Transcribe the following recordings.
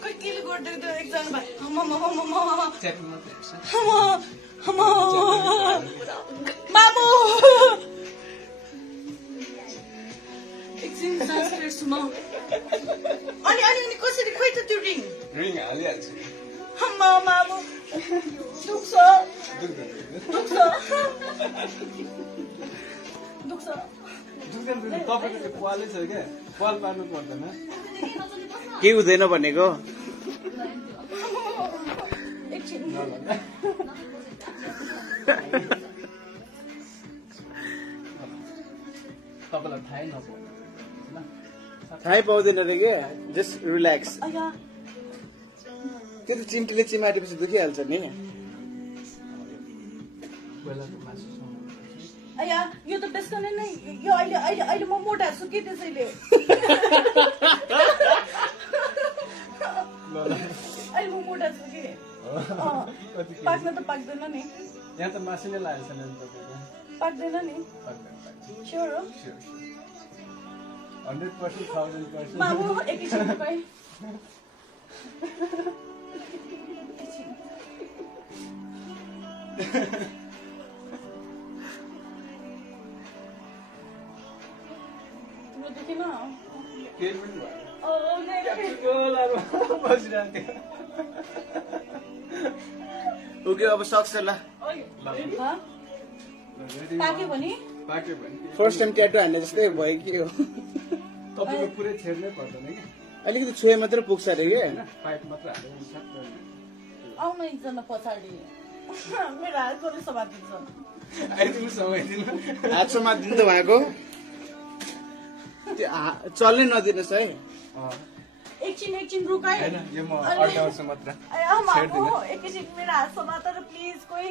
Kau kilo gordo itu exam ba? Mama. Mamu. Exam transfer semua. Ani kau sedih kau itu ring. Ring alias. Mamu. Duksa. तपाईँको पालै छ क्या पाल पार्नु पर्दैन के हुँदैन भनेको तपाईँलाई थाहै नपाउ थाहै पाउँदैन रे के जस्ट रिल्याक्स के त चिम्टीले चिमाटेपछि दुखिहाल्छ नि अया यो त बेस्कन नै यो अहिले म मोटा छु के त्यसैले अहिले म मोटा छु के पाक्न त पाक्दैन नि यहाँ त मासु नै लागेको छैन तपाईँको पाक्दैन नि स्योर हो 100% 1000% मामु एकैछिन तपाईँ देखेन केही पनि भयो ओके अब सक्छ ल पाक्यो भने फर्स्ट टाइम ट्याटु हान्ने जस्तै भयो कि हो तपाईँको पुरै छेड्नै पर्दैन कि अलिकति छुए मात्र पुग्छ अरे कि पाइप मात्र हालेर आउन एकजना पछाडि मेरो हातले समातिन्छ आइदिनु समय दिनु हात समातिदिनु त उहाँको चल्नै नदिनुहोस् है एकछिन रुकाइ हैन यो म अड्काउँछु मात्र एकैछिन मेरो हात समातेर प्लिज कोही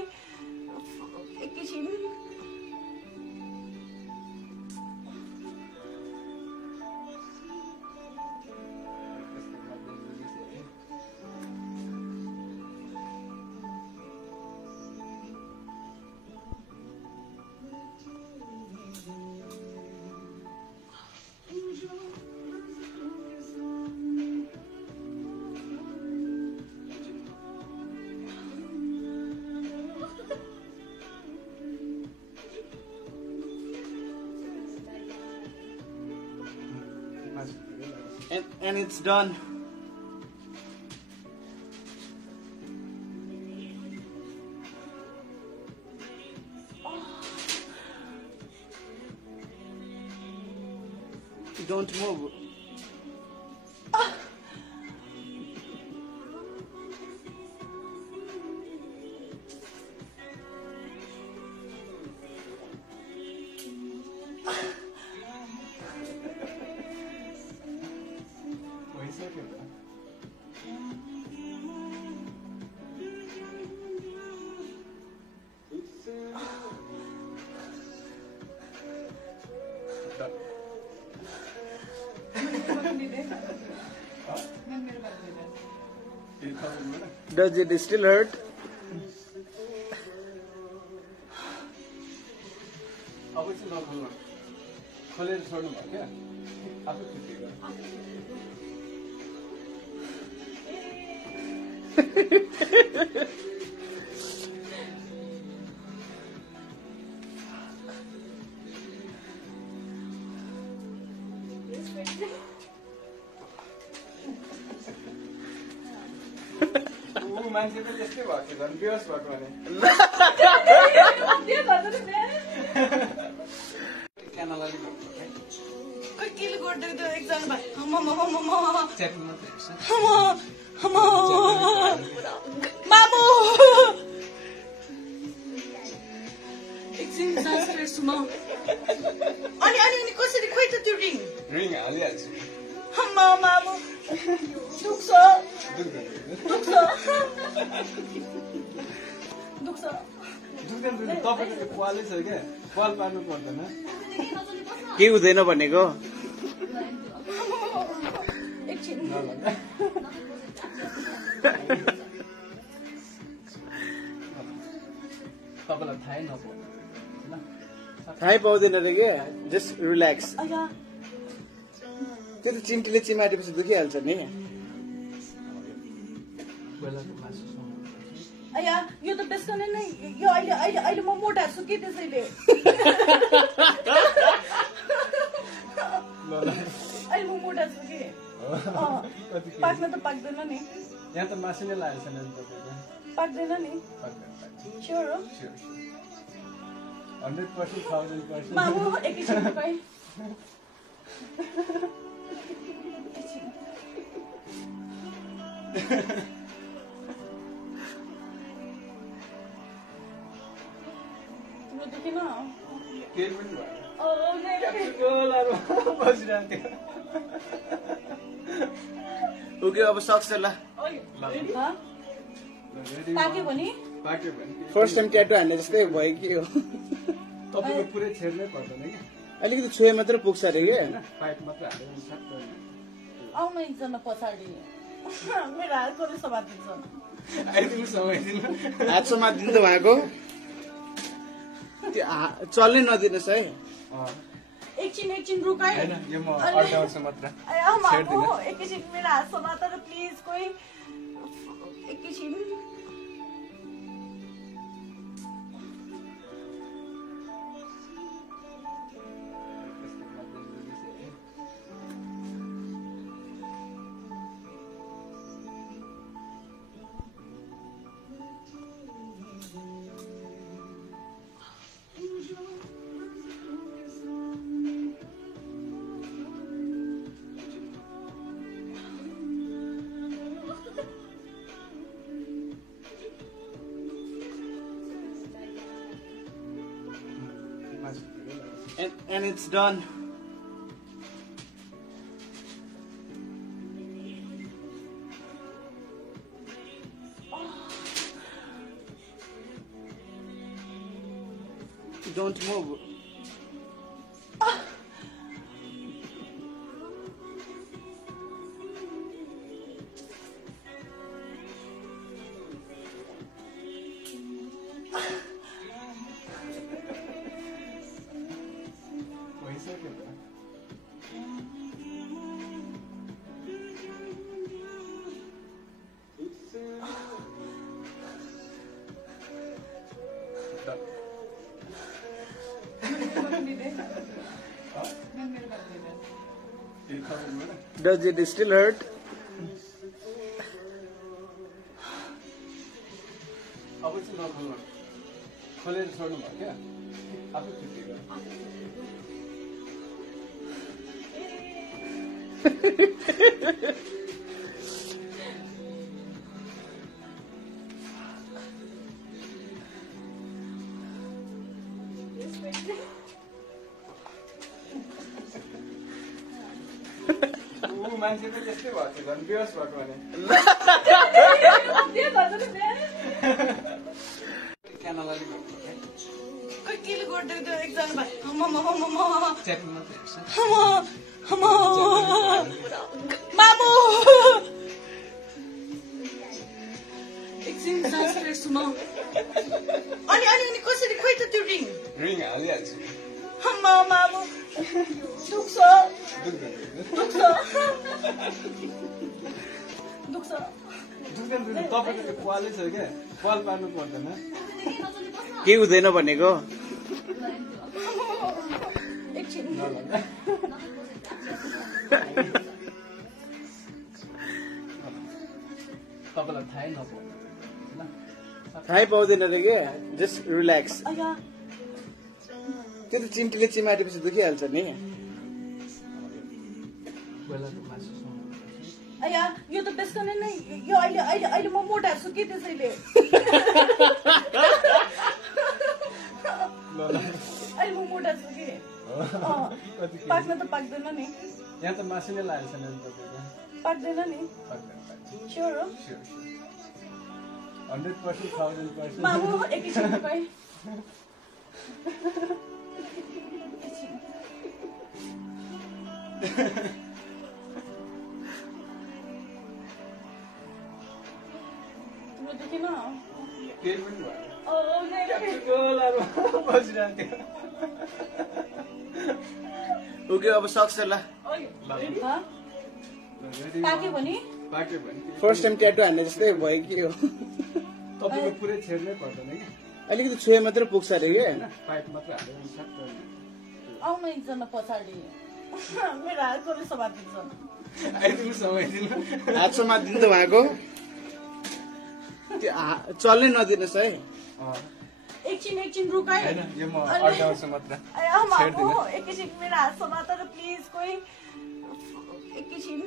एकैछिन And it's done. Don't move. Does it still hurt? अब चाहिँ नखोल्नु खोलेर छोड्नु भयो क्या आफै खुट्टी मान्छे पनि त्यस्तै भएको थियो झन् बेहोस भएको भने Kau kilo gordo itu exam ba? Mama. च्यापिङ मात्र हेर्छ Mamu. Exam transfer semua. Ani kau sedih kau itu ring. ring हालिहाल्छु Mamu. Duksa. तपाईँको त्यो पालै छ क्या पाल पार्नु पर्दैन के हुँदैन भनेको एकछिन तपाईँलाई थाहै नपाउ थाहै पाउँदैन रे के जस्ट रिल्याक्स अया के त्यो त चिम्टीले चिमाटेपछि दुखिहाल्छ नि। बेलाको मासु सुँगुर। अया यो त बेसकने नै यो अहिले अहिले अहिले म मोटा छु के त्यसैले अहिले म मोटा छु कि पाक्न त पाक्दैन नि। यहाँ त मासु नै लागेको छैन नि तपाईँको। पाक्दैन नि। स्योर हो 100% 1000%। मामु एकैछिन खै तिम्रो दुखेन? केही पनि भएन। ओके अब सक्छ ल। पाक्यो भने पाक्यो भने फर्स्ट टाइम ट्याटु हान्ने जस्तै भयो कि हो। तपाईँको पुरै छेड्नै पर्दैन कि अलिकति छुए मात्र पुग्छ अरे कि। पाइप मात्र हालेर हुन्छ। आउन एकजना पछाडि मेरो हात कसले समातिन्छ? आइदिनु समय दिनु। हात समातिदिनु त उहाँको त्यो चल्नै नदिनुहोस् है। एकछिन रुकाइ। हैन यो म अड्डाउँछु मात्र। एकैछिन मेरो हात समात र प्लिज कोही एकैछिन। And it's done. Don't move. Does it still hurt? अब चाहिँ नखोल्नु। खोलेर छोड्नु भयो क्या आफै छुट्टियो। मान्छे पनि त्यस्तै भएको थियो झन् बेहोस भएको भने। केले गर्दै एकजना च्याट्नु मात्रै हेर्छ। मामु एकछिन सास फेर्छु म। अनि अनि अनि कसरी खोइ त त्यो रिङ हालिहाल्छु। मामु दुख्छ तपाईँको त्यो पालै छ क्या पाल पार्नु पर्दैन। के हुँदैन भनेको एकछिन तपाईँलाई थाहै नपाउनु थाहै पाउँदैन रे के। Just relax. अया त्यो त चिम्टीले चिमाटेपछि दुखिहाल्छ नि। बेलाको मासु सुँगुर। अया यो त बेसकने नै यो अहिले अहिले अहिले म मोटा छु कि त्यसैले अहिले म मोटा छु कि पाक्न त पाक्दैन नि। यहाँ त मासु नै लागेको छैन नि तपाईँको। पाक्दैन नि। स्योर हो 100% 1000%। मामु एकैछिन खै तिम्रो दुखेन? केही पनि भएन। ओके अब सक्छ ल। पाक्यो भने पाक्यो भने फर्स्ट टाइम ट्याटु हान्ने जस्तै भयो कि हो तपाईँको पुरै छेड्नै पर्दैन कि अलिकति छुए मात्र पुग्छ अरे कि पाइप मात्रै हालेर सक्छ आउनु एकजना पछाडि मेरो हातले समातिन्छ आइदिनु समय दिनु हात समातिदिनु त उहाँको त्यो चल्नै नदिनुहोस् है एकछिन रुकाइ होइन यो म अड्काउँछु मात्र छेड्दिनँ एकैछिन मेरो हात समातेर प्लिज कोही एकैछिन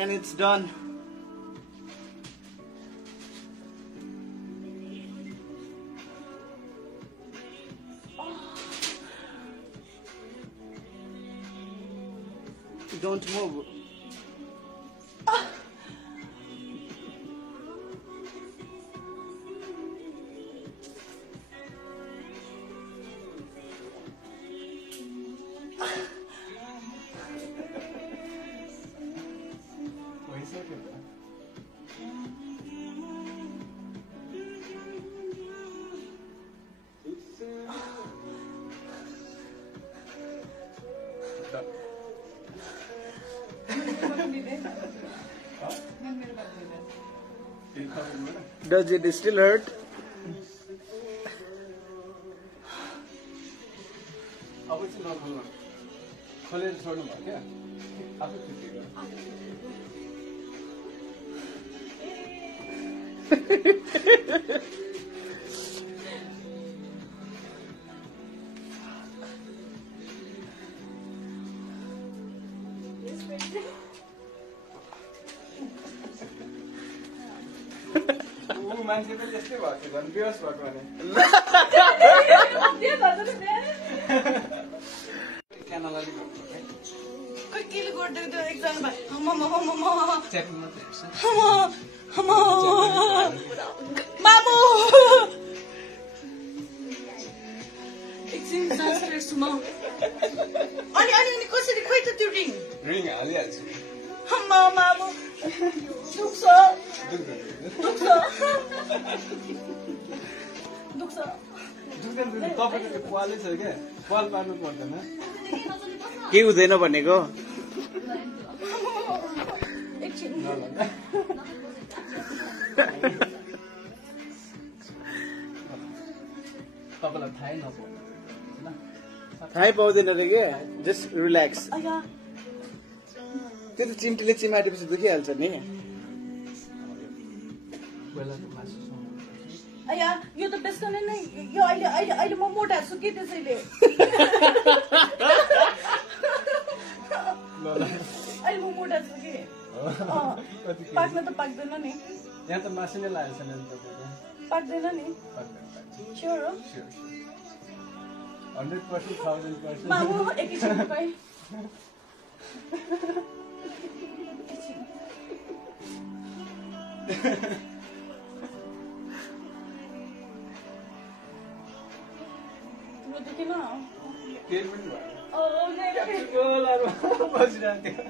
And it's done. Don't move. Does it still hurt? अब चाहिँ नखोल्नु खोलेर छोड्नु भयो क्या आफै फिटिङ मान्छे पनि त्यस्तै भएको थियो झन् बेहोस भएको भने क्यानलाले गर्नु खोइ केले गरिदिएको त्यो एकजना च्याटिङ मात्रै हेर्छ मामु एकछिन सास फेर्छु म अनि कसरी खोइ त त्यो रिङ हालिहाल्छु मामु दुख्छ तपाईँको त्यो पालै छ क्या पाल पार्नु पर्दैन के हुँदैन भनेको एकछिन तपाईँलाई थाहै नपाउ थाहै पाउँदैन अरे के जस्ट रिल्याक्स अया त्यो त चिम्टीले चिमाटेपछि दुखिहाल्छ नि अया यो त बेसकनै नै यो अहिले म मोटा छु कि त्यसैले अहिले म मोटा छु कि पाक्न त पाक्दैन नि यहाँ त मासु नै लागेको छैन पाक्दैन नि स्योर हो 100% 1000% मामु एकैछिन रुकाइ तिम्रो दुखेन केही पनि भएन बसिरहेको थियो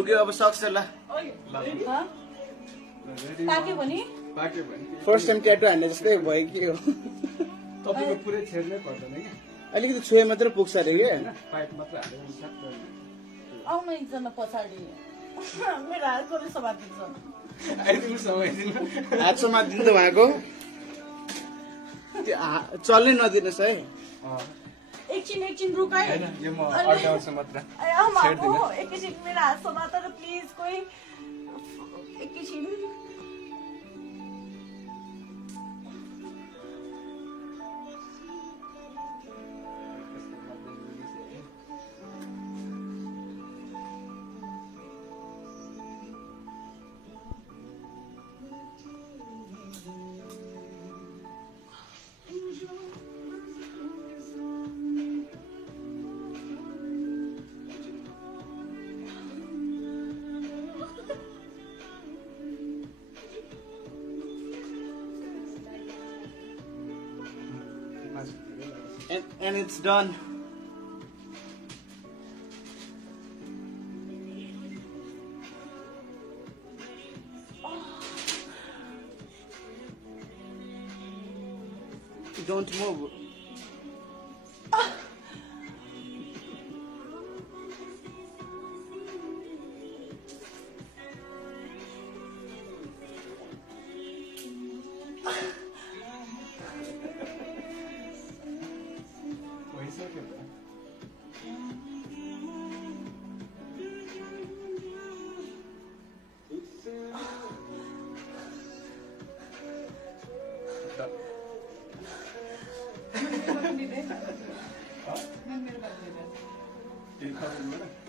ओके अब सक्छ ल पाक्यो भने पाक्यो भने फर्स्ट टाइम ट्याटु हान्ने जस्तै भयो कि हो तपाईँको पुरै छेड्नै पर्दैन कि अलिकति छुए मात्र पुग्छ अरे कि पाइप मात्रै हालेर सक्छ आउनु एकजना पछाडि मेरो हातले समातिन्छ आइदिनु समय दिनु हात समातिदिनु त उहाँको त्यो चल्नै नदिनुहोस् है एकछिन रुकाइ होइन यो म अड्काउँछु मात्र छेड्दिनँ एकैछिन मेरो हात समातेर प्लिज कोही एकैछिन And it's done. Don't move.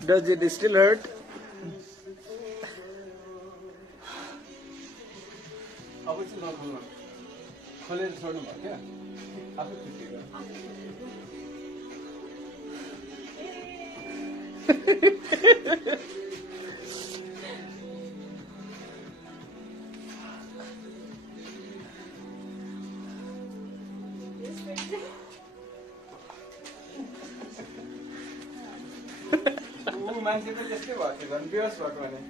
Does it still hurt? अब चाहिँ नखोल्नु खोलेर छोड्नु भयो क्या आफै छुट्टियो मान्छे पनि त्यस्तै भएको थियो झन् बेहोस भएको भने